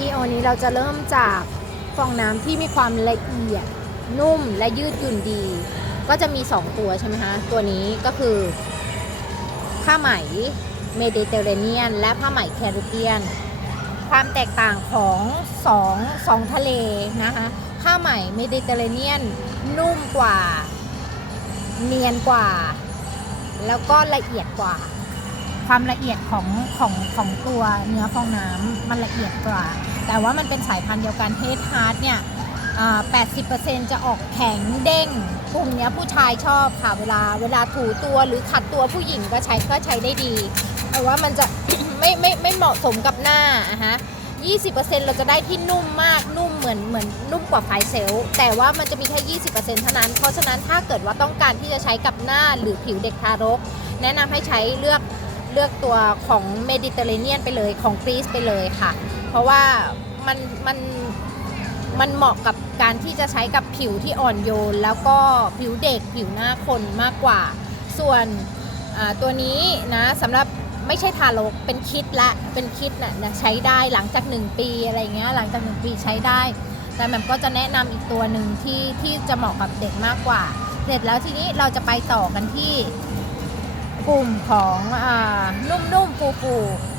ดีโอนี้เราจะเริ่มจากฟองน้ำที่มีความละเอียด นุ่มและยืดหยุ่นดี ก็จะมี 2 ตัวใช่ไหมคะตัวนี้ก็คือผ้าไหมเมดิเตอร์เรเนียน และผ้าไหมแคริบเบียน ความแตกต่างของสองสองทะเลนะคะผ้าไหมเมดิเตอร์เรเนียน นุ่มกว่า เนียนกว่า แล้วก็ละเอียดกว่า ความละเอียดของของของตัวเนื้อฟองน้ำมันละเอียดกว่า แต่ว่ามันเป็นสายพันธุ์เดียวกันเฮดฮาร์ดเนี่ยอ่า80%จะออกแข็งเด้งกลุ่มเนี้ยผู้ชายชอบค่ะเวลาเวลาถูตัวหรือขัดตัวผู้หญิงก็ใช้ก็ใช้ได้ดี แต่ว่ามันจะไม่ไม่ไม่เหมาะสมกับหน้าอะฮะ20%เราจะได้ที่นุ่มมากนุ่มเหมือนเหมือนนุ่มกว่าไฟเซลล์แต่ว่ามันจะมีแค่20%เท่านั้น เพราะฉะนั้นถ้าเกิดว่าต้องการที่จะใช้กับหน้าหรือผิวเด็กทารก แนะนำให้ใช้เลือก เลือกตัวของเมดิเตอร์เรเนียนไปเลยของกรีซไปเลยค่ะ เพราะว่ามันมันมันเหมาะกับการที่จะใช้กับผิวที่อ่อนโยน แล้วก็ผิวเด็กผิวหน้าคนมากกว่า ส่วนตัวนี้นะสำหรับไม่ใช่ทารกเป็นคิดละเป็นคิดน่ะนะใช้ได้หลังจาก 1 ปีอะไรเงี้ยหลังจาก 1 ปีใช้ได้ แต่แหม่มก็จะแนะนำอีกตัวหนึ่งที่ที่จะเหมาะกับเด็กมากกว่า เสร็จแล้วทีนี้เราจะไปต่อกันที่ กลุ่มของอานุ่มๆปูๆ